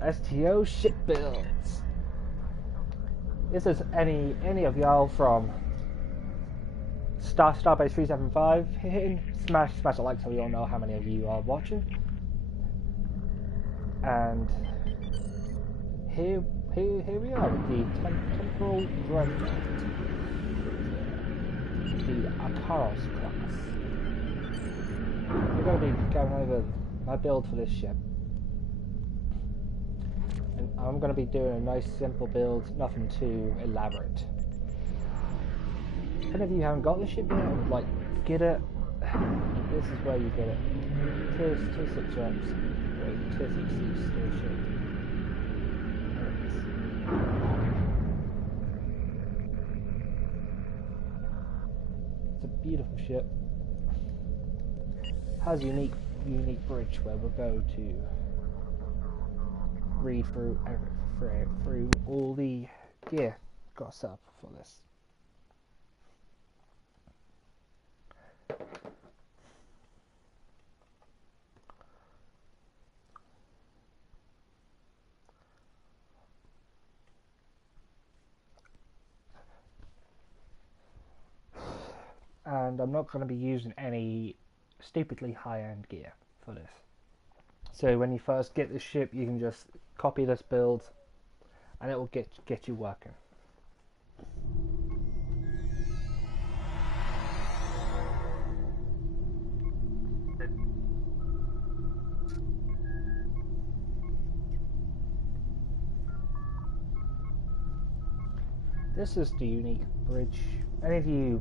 STO ship builds. This is any of y'all from Starbase 375 hitting smash the like so we all know how many of you are watching. And here we are with the temporal drone, the Akaros class. We're going to be going over my build for this ship. And I'm going to be doing a nice simple build, nothing too elaborate. If any of you haven't got this ship yet and would like get it, this is where you get it. Tier 6 reps, Tier 6 still ship. It's a beautiful ship. Has a unique bridge where we'll go to read through all the gear got set up for this. And I'm not going to be using any stupidly high-end gear for this. So when you first get the ship, you can just copy this build, and it will get you working. This is the unique bridge. Any of you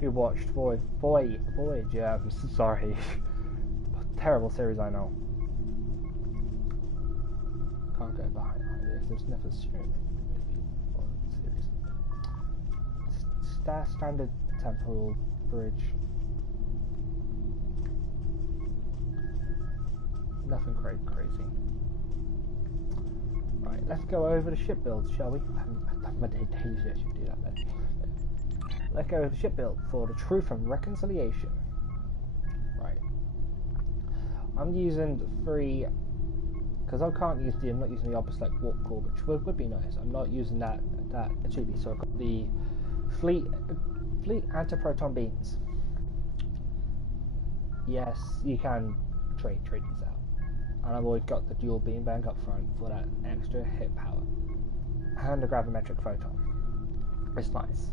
who watched Voyager, I'm sorry, terrible series I know. Can't go behind this. There's never series. Standard temporal bridge. Nothing crazy. Right, let's go over the ship builds, shall we? I haven't done my daily yet. Should do that then. Let's go over the ship build for the Truth and Reconciliation. Right. I'm using 3 because I can't use I'm not using the obelisk warp core, which would be nice. I'm not using that achievement, so I've got the fleet anti-proton beams. Yes, you can trade these out, and I've always got the dual beam bank up front for that extra hit power, and the gravimetric photon. It's nice,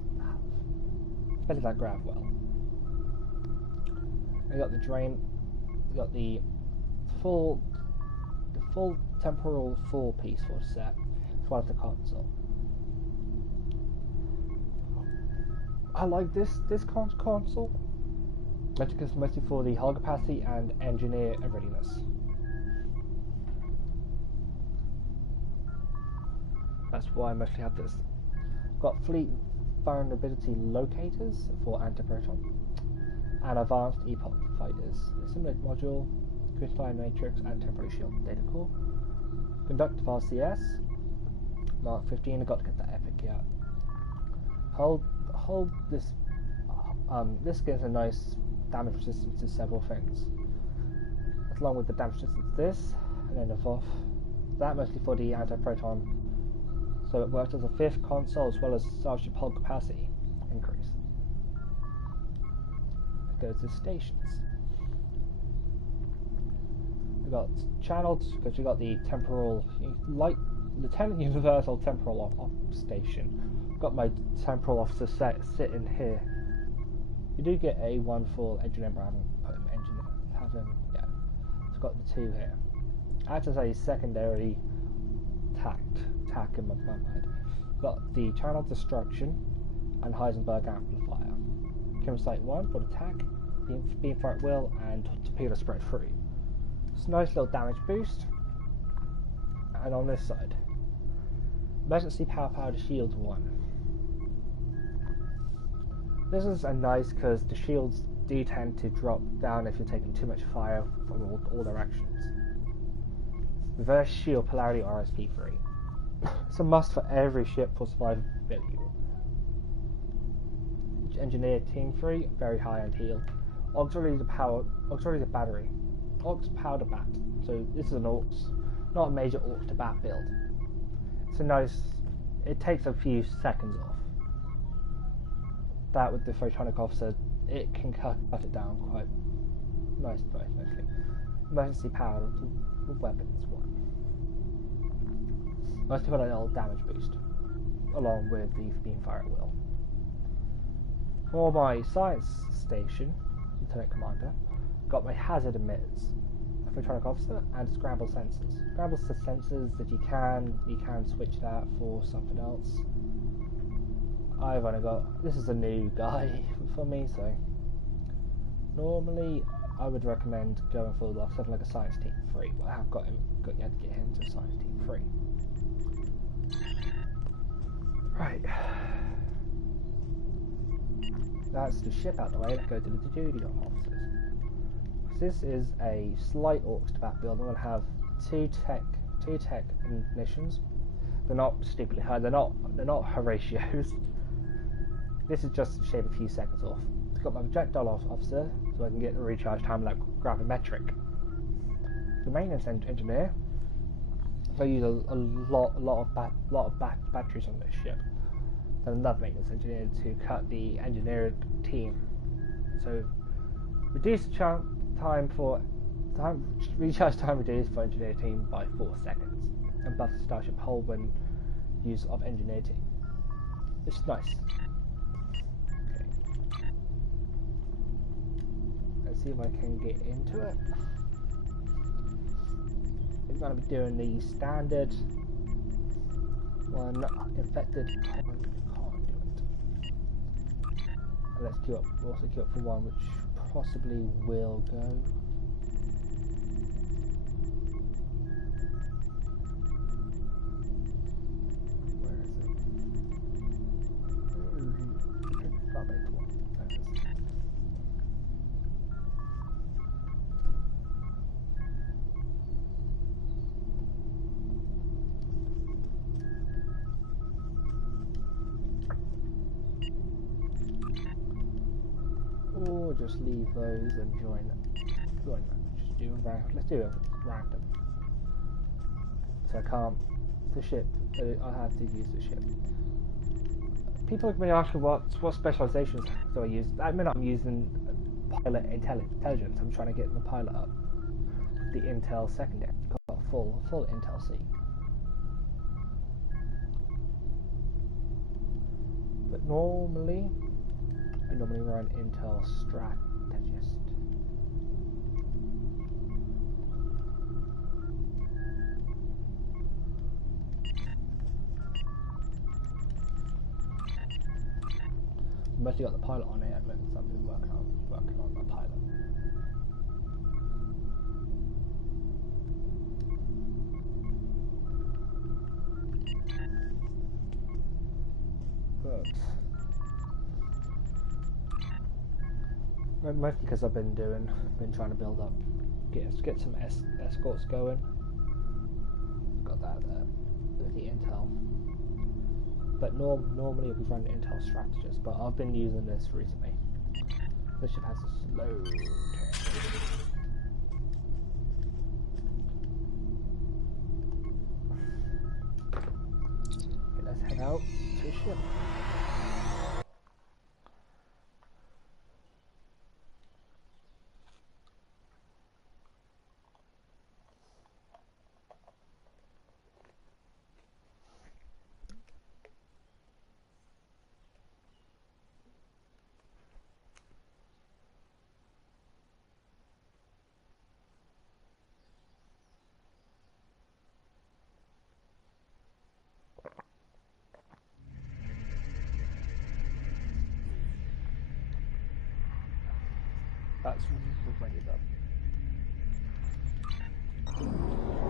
especially that grav well. I got the drain. We got the full temporal 4-piece for the set, as well as the console. I like this console, mostly for the hull capacity and engineer readiness. That's why I mostly have this. Got fleet vulnerability locators for anti-proton, and advanced epoch fighters, a simulate module, crystalline matrix, and temporary shield data core. Conductive RCS, Mark 15. I got to get that epic out. Hold this. This gives a nice damage resistance to several things, along with the damage resistance to this, and then above that mostly for the anti-proton. So it works as a 5th console as well as starship hull capacity increase. It goes to stations. We got channels because we got the temporal Lieutenant Universal temporal op station. Got my temporal officer sitting here. You do get a 1 full engineer, but I haven't put him engineer. So I've got the 2 here. Acts as a secondary tack in my mind. Got the channel destruction and Heisenberg amplifier. Kim Sight 1 for the tack, beam fire at will, and torpedo spread 3. It's a nice little damage boost. And on this side, emergency power to shields 1. This is a nice because the shields do tend to drop down if you're taking too much fire from all directions. Reverse shield polarity RSP3. It's a must for every ship for survivability. Engineer Team 3, very high end heal. Auxiliary the battery. Aux power to bat. So this is an aux. not a major orc to bat build. It's a nice. It takes a few seconds off. That with the photonic officer, it can cut it down quite nicely. Emergency power of weapons one. Mostly got a little damage boost, along with the beamfire at will. For my science station, Lieutenant Commander, got my hazard emitters, a photonic officer, and scramble sensors. Scramble sensors that you can switch that for something else. I've only got, this is a new guy for me, so normally I would recommend going for something like a Science Team 3, but I have got you had to get him to Science Team 3. Right. That's the ship out the way. Let's go to the duty officers. This is a slight orcs to bat build. I'm going to have two tech ignitions. They're not stupidly high. They're not Horatios. This is just to shave a few seconds off. I've got my projectile officer, so I can get the recharge time like gravimetric. The maintenance engineer. So I use a lot of batteries on this ship. Then another maintenance engineer to cut the engineer team. So reduce the recharge time reduced for engineer team by 4 seconds, and buff the starship hull when use of engineer team. It's nice. Okay. Let's see if I can get into it. We're going to be doing the standard one, infected conduit. And let's queue up for one which possibly will go. Where is it? Garbage one. There it is. Or just leave those and join them. Just do a random. Let's do a random. So I can't. The ship. I have to use the ship. People have been asking what specializations do I use. I mean, I'm using pilot intelligence. I'm trying to get my pilot up. The intel secondary. Got full intel C. But normally. I normally run Intel Strategist. Mostly got the pilot on it at the moment, so I'm just working on the pilot. Mostly because I've been trying to build up, get some escorts going. Got that with the intel. But normally we run Intel Strategist, but I've been using this recently. This ship has a slow turn. Okay, let's head out to the ship. That's ready up.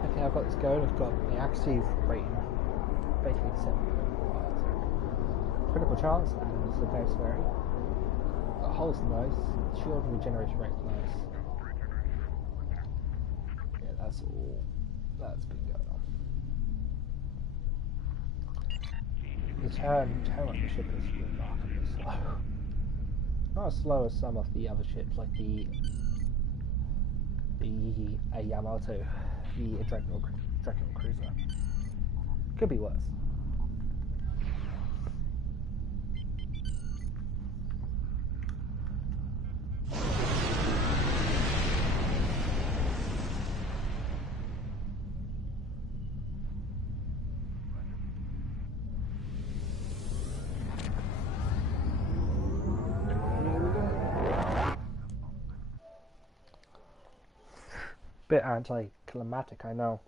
Okay, I've got this going. I've got the accuracy rating basically 7. Critical chance and it's a very scary. The hull's nice. Shield regeneration rate's nice. Yeah, that's all. That's been going on. The turn on the ship is remarkably slow. Not as slow as some of the other ships, like the Yamato, the Dreadnought Cruiser. Could be worse. Bit anticlimactic, I know.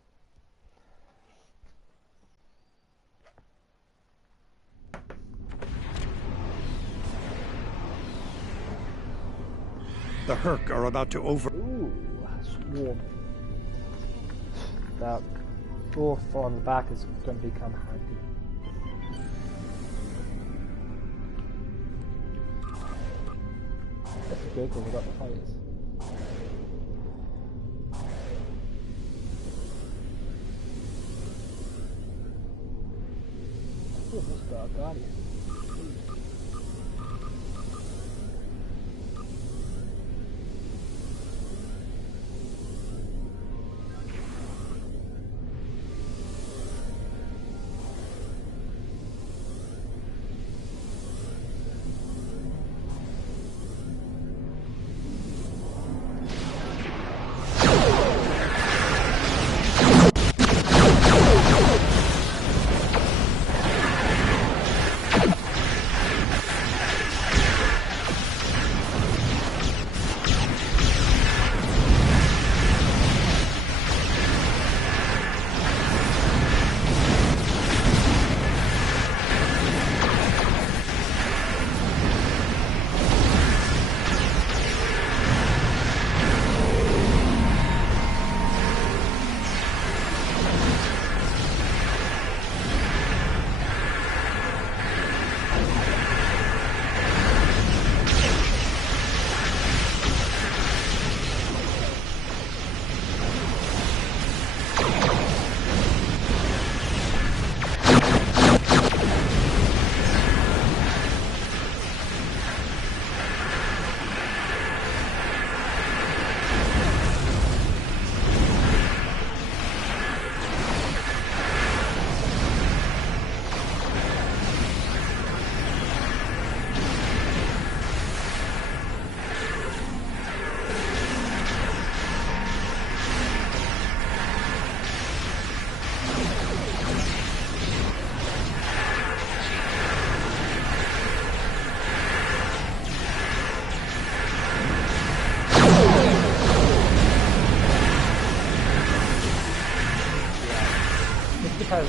The Herc are about to over... Ooh, swarm. That dwarf on the back is going to become handy. That's good because we got the fighters. Oh, this got a guardian. Because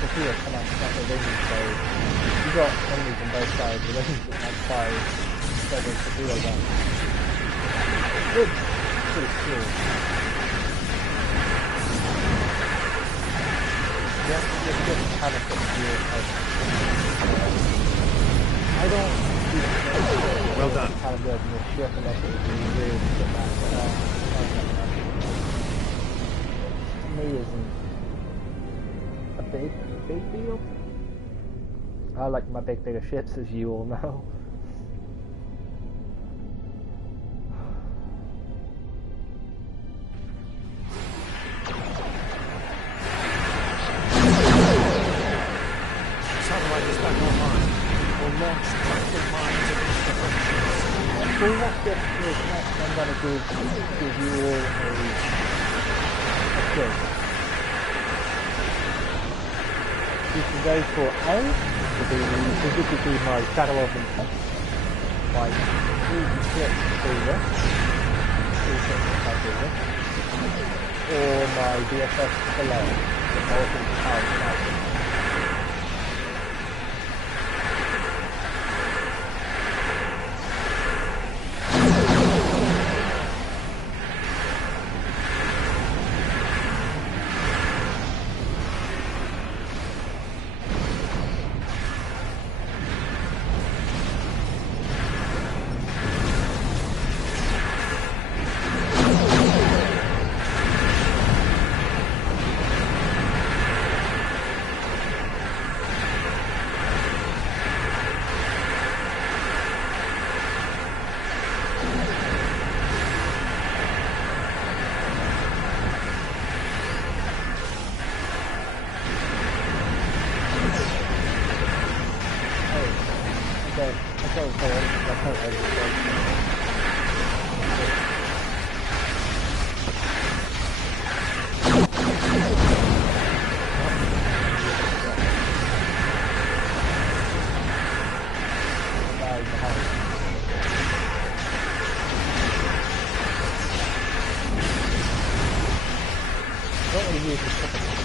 the field come out not the range, so you got enemies on both sides, the range is like 5 instead of the field one. Good, pretty cool. Yeah, just good mechanic of field. I don't see the well done. Kind of good in the ship unless it would be weird to get that. Isn't a big deal. I like my bigger ships, as you all know. Satellite is back online. We'll launch trusted mines against the French. Well, what this is next, I'm going to give you all a quiz. You can go for A, this would be my Battle of Intent, my 3-ship cruiser, or my VSS below, the Northern Power Fighter. don't really use the typical.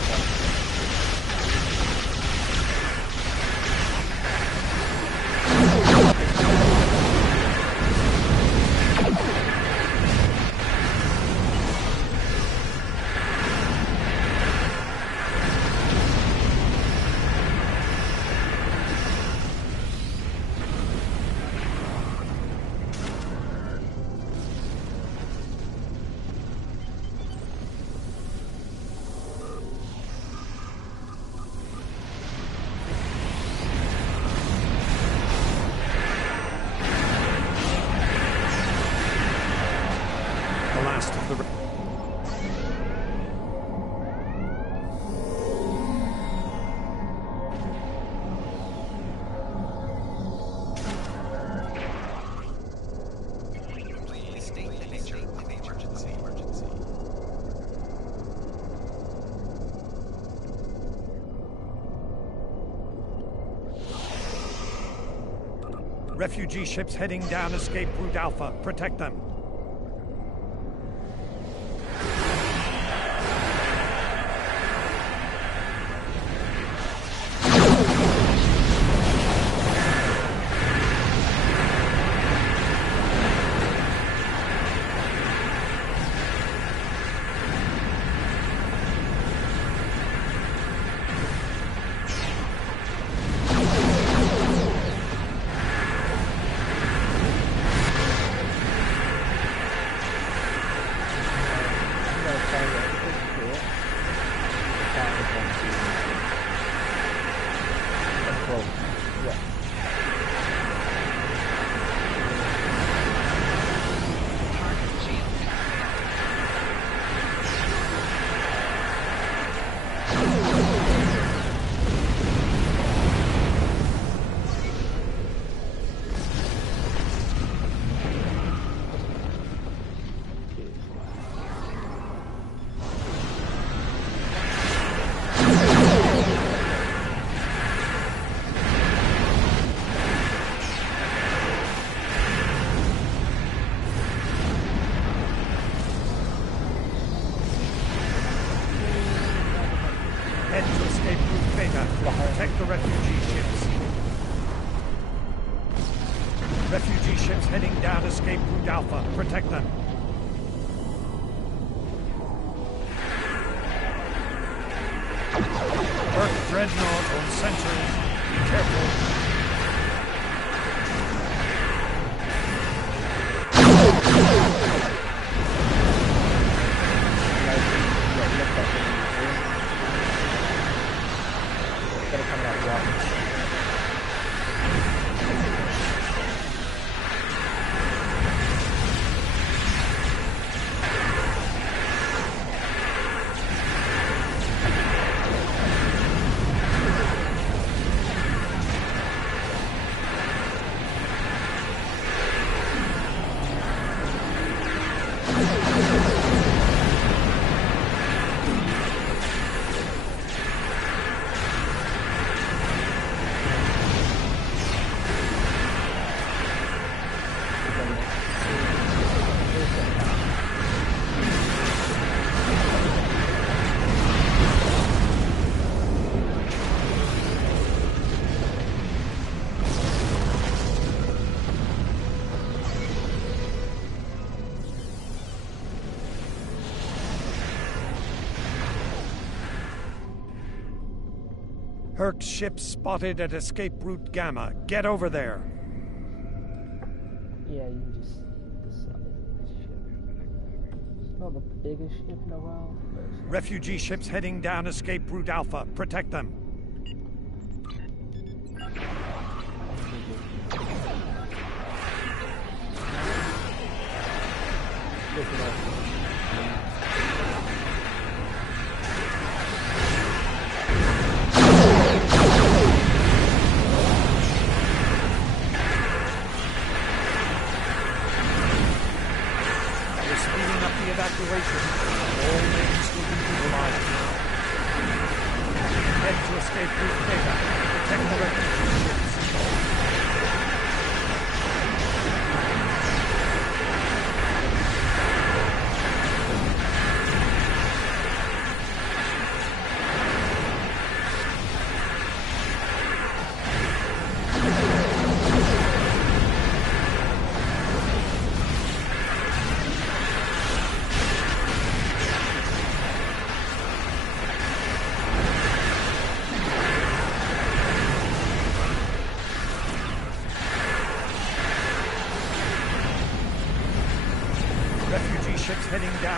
Refugee ships heading down escape route Alpha. Protect them. Protect the refugee ships. Refugee ships heading down escape route Alpha. Protect them. Earth Dreadnought on sentries. Be careful. Herc ship spotted at escape route Gamma. Get over there. Yeah, you can just decide this ship. It's not the biggest ship in the world. Refugee ships heading down escape route Alpha. Protect them. Evacuation. All names will be utilized now. Head to escape route Beta. Protect the refugee ships.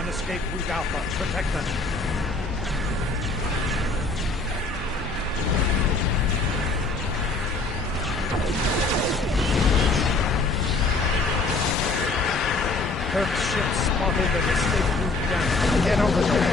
down escape route Alpha. Protect them. Kirk's ship spotted at escape route Gamma. Get over there.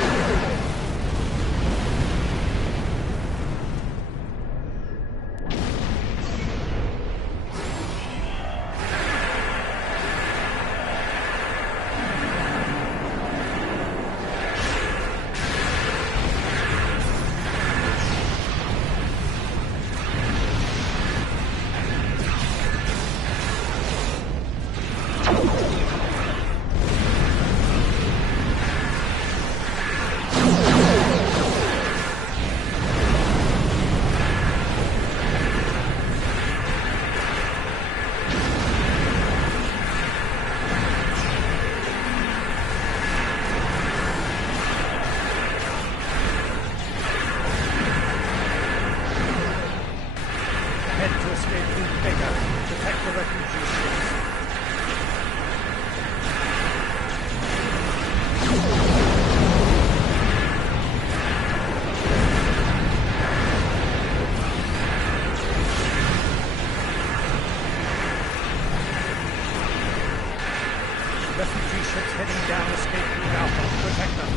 Refugee ships heading down escape route Alpha. Protect them.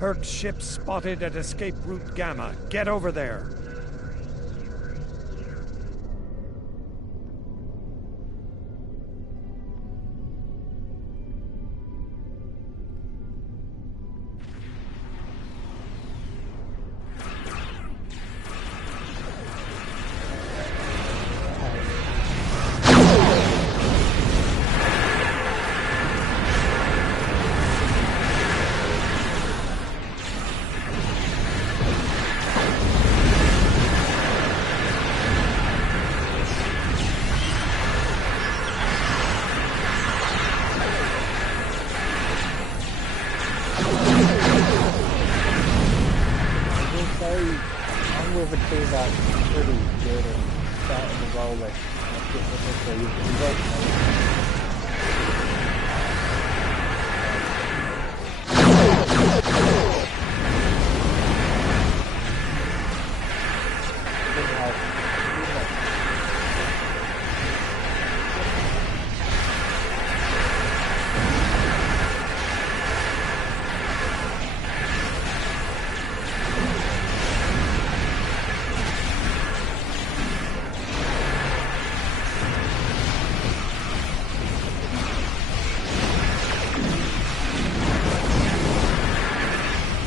Kirk's ship spotted at escape route Gamma. Get over there. I'm with a team that's pretty good at starting the roll with.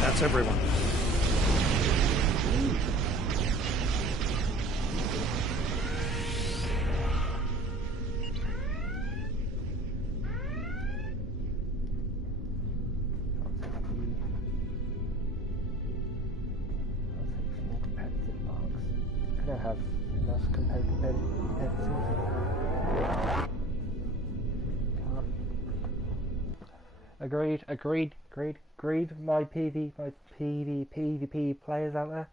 That's everyone. I don't have enough competitive. Agreed. My PvP players out there.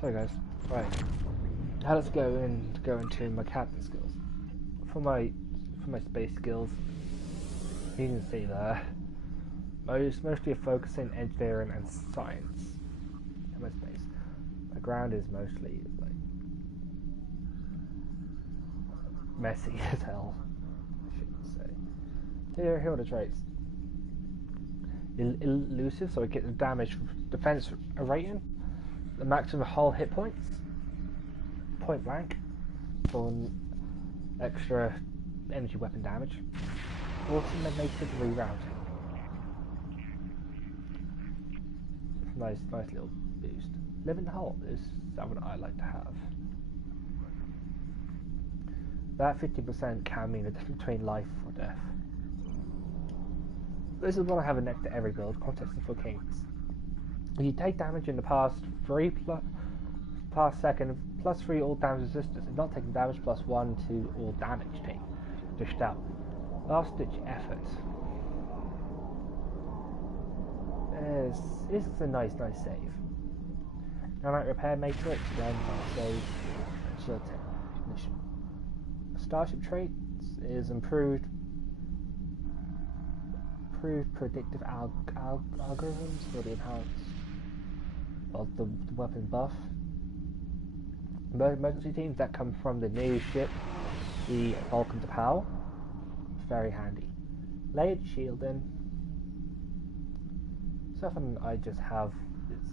Sorry guys. Right. Now let's go into my captain skills. For my space skills, you can see there. Mostly focusing engineering and science in my space. My ground is mostly like messy as hell, I should say. Here are the traits. Elusive, so it gets damage defense rating. The maximum hull hit points, point blank, for extra energy weapon damage. Automated rerouting. Nice little boost. Living hull is that what I like to have. That 50% can mean the difference between life or death. This is what I have next to every build, Contested for Kings. If you take damage in the past second, plus 3 all damage resistance, and not taking damage, plus 1 to all damage take. Dished out. Last ditch effort. It's a nice save. Nanite Repair Matrix, then save, shield technician. Starship traits is improved predictive algorithms for the enhanced, well, the weapon buff. Emergency teams that come from the new ship, the Vulcan to Power. Very handy. Layered shielding. Something I just have. It's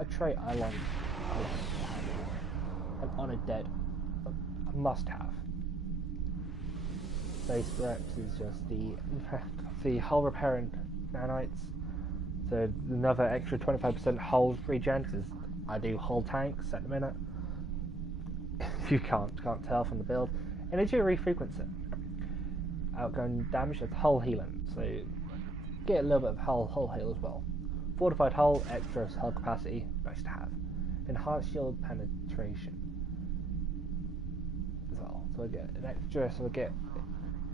a trait I like. And on a dead, a must-have. Base reps is just the hull repairing nanites. So another extra 25% hull regen because I do hull tanks at the minute. If you can't tell from the build. Energy refrequency. Outgoing damage with hull healing. So get a little bit of hull heal as well. Fortified hull, extra hull capacity, nice to have. Enhanced shield penetration as well. So I get an extra, so I get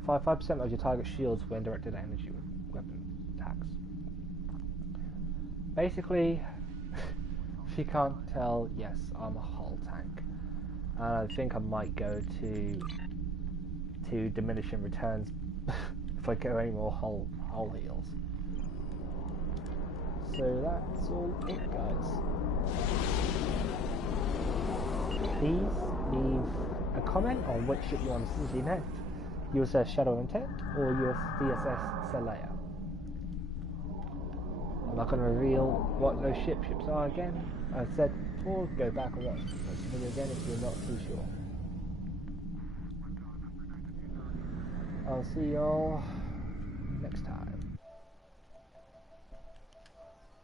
5% of your target shields when directed at energy weapon attacks. Basically, if you can't tell, yes, I'm a hull tank. And I think I might go to diminishing returns if I go any more hull heals. So that's all it, guys. Please leave a comment on which ship you want to see next. USS Shadow Intent or VSS Celaya. I'm not going to reveal what those ships are again. I said before, go back and watch this video again if you're not too sure. I'll see y'all next time.